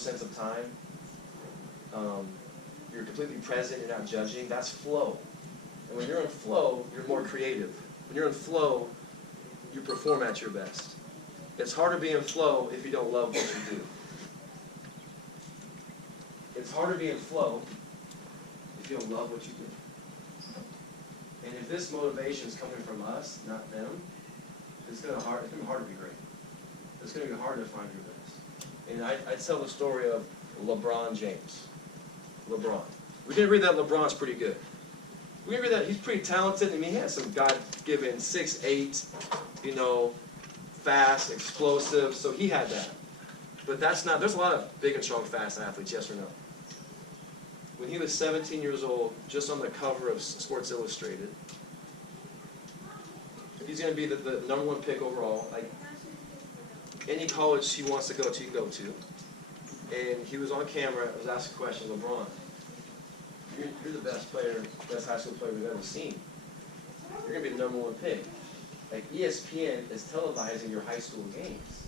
sense of time. You're completely present, you're not judging. That's flow. And when you're in flow, you're more creative. When you're in flow, you perform at your best. It's hard to be in flow if you don't love what you do. It's hard to be in flow if you don't love what you do. And if this motivation is coming from us, not them, it's going to be hard to be great. It's going to be hard to find your best. And I tell the story of LeBron James. LeBron. We didn't read that LeBron's pretty good. We read that he's pretty talented. I mean, he has some God-given 6'8", you know, fast, explosive. So he had that. But that's not, there's a lot of big and strong, fast athletes, yes or no? When he was 17 years old, just on the cover of Sports Illustrated, he's going to be the #1 pick overall. Like, any college he wants to go to, you go to. And he was on camera, I was asked a question, LeBron, you're the best player, best high school player we've ever seen. You're going to be the #1 pick. Like, ESPN is televising your high school games.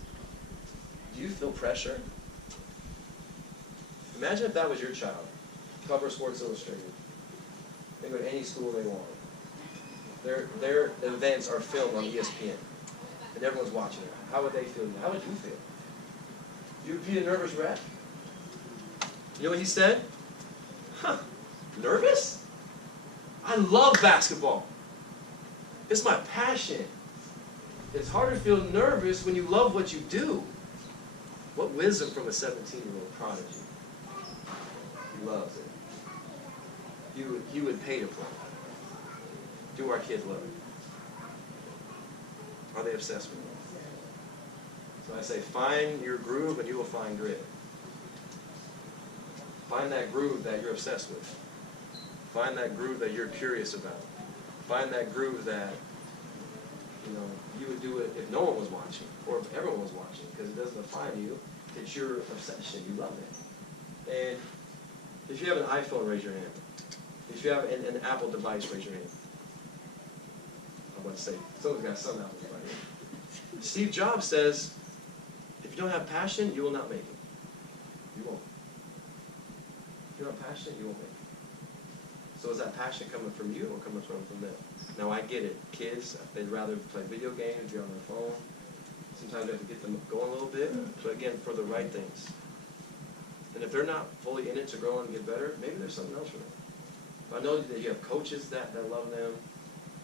Do you feel pressure? Imagine if that was your child. Cover Sports Illustrated. They go to any school they want. Their events are filmed on ESPN. And everyone's watching it. How would they feel? How would you feel? You'd be a nervous wreck. You know what he said? Huh, nervous? I love basketball. It's my passion. It's hard to feel nervous when you love what you do. What wisdom from a 17-year-old prodigy. He loves it. You would pay to play. Do our kids love it? Are they obsessed with it? So I say, find your groove and you will find grit. Find that groove that you're obsessed with. Find that groove that you're curious about. Find that groove that, you know, you would do it if no one was watching or if everyone was watching, because it doesn't define you. It's your obsession. You love it. And if you have an iPhone, raise your hand. If you have an Apple device, raise your hand. I'm about to say, someone's got some Apple device. Steve Jobs says, if you don't have passion, you will not make it. You won't. If you're not passionate, you won't make it. So is that passion coming from you or coming from them? Now I get it. Kids, they'd rather play video games, be on their phone. Sometimes you have to get them going a little bit, but again, for the right things. And if they're not fully in it to grow and get better, maybe there's something else for them. But I know that you have coaches that love them.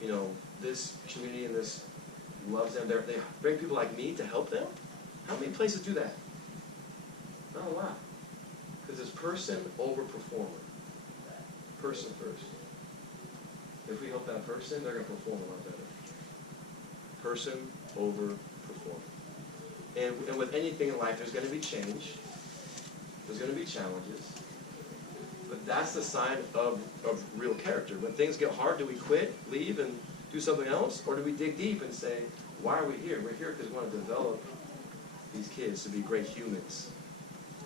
You know, this community and this loves them. They bring people like me to help them. How many places do that? Not a lot. Because it's person over performer. Person first. If we help that person, they're going to perform a lot better. Person over performer. And with anything in life, there's going to be change. There's going to be challenges. But that's the sign of real character. When things get hard, do we quit, leave, and do something else? Or do we dig deep and say, why are we here? We're here because we want to develop these kids to be great humans.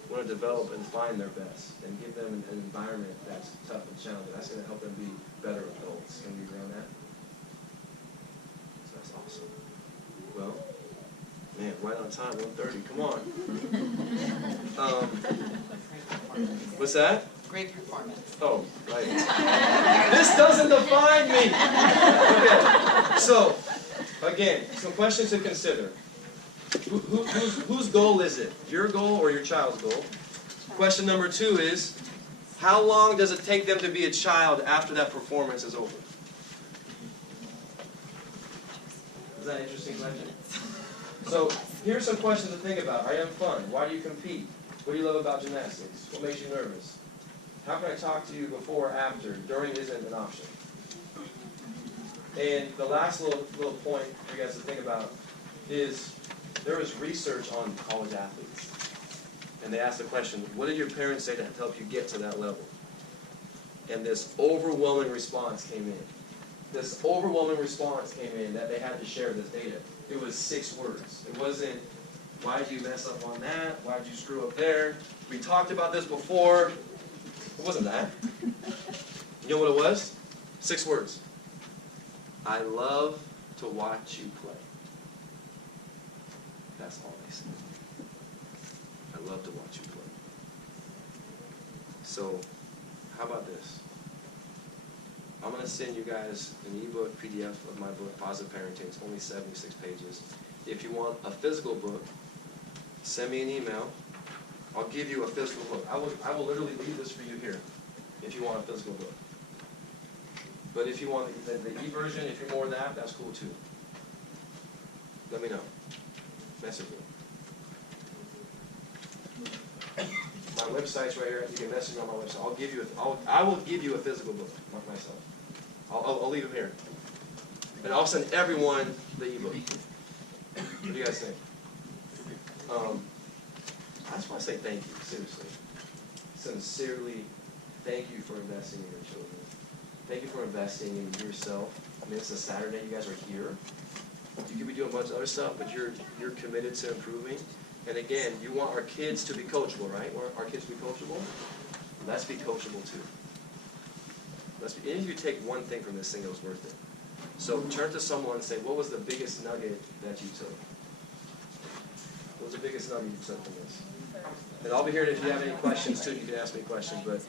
We want to develop and find their best and give them an environment that's tough and challenging. That's going to help them be better adults. Can we agree on that? So that's awesome. Well, man, right on time, 1:30. Come on. What's that? Great performance. Oh, right. This doesn't define me. Okay. So, again, some questions to consider. Whose goal is it? Your goal or your child's goal? Question number 2 is, how long does it take them to be a child after that performance is over? Is that an interesting question? So, here's some questions to think about. Are you having fun? Why do you compete? What do you love about gymnastics? What makes you nervous? How can I talk to you before or after? During isn't an option. And the last little point for you guys to think about is there was research on college athletes. And they asked the question, what did your parents say to help you get to that level? And this overwhelming response came in. This overwhelming response came in that they had to share this data. It was 6 words. It wasn't, why did you mess up on that? Why did you screw up there? We talked about this before. It wasn't that. You know what it was? 6 words. I love to watch you play. That's all they said. I love to watch you play. So, how about this? I'm going to send you guys an ebook PDF of my book, Positive Parenting. It's only 76 pages. If you want a physical book, send me an email. I'll give you a physical book. I will literally leave this for you here if you want a physical book. But if you want the e-version, if you're more than that, that's cool too. Let me know. Message me. My website's right here. You can message me on my website. I will give you a physical book myself. I'll leave them here. And I'll send everyone the ebook. What do you guys think? I just want to say thank you, seriously. Sincerely, thank you for investing in your children. Thank you for investing in yourself. I mean, it's a Saturday, you guys are here. You could be doing a bunch of other stuff, but you're committed to improving. And again, you want our kids to be coachable, right? Want our kids to be coachable? Let's be coachable too. Even if you take one thing from this thing, it was worth it. So turn to someone and say, what was the biggest nugget that you took? What was the biggest nugget you took from this? And I'll be here if you have any questions too. You can ask me questions, but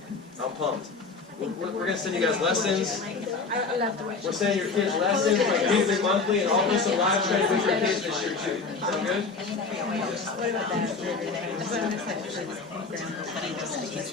I'm pumped. We're going to send you guys lessons. We're sending your kids lessons like weekly, monthly, and also some live training with your kids this year too. Sound good?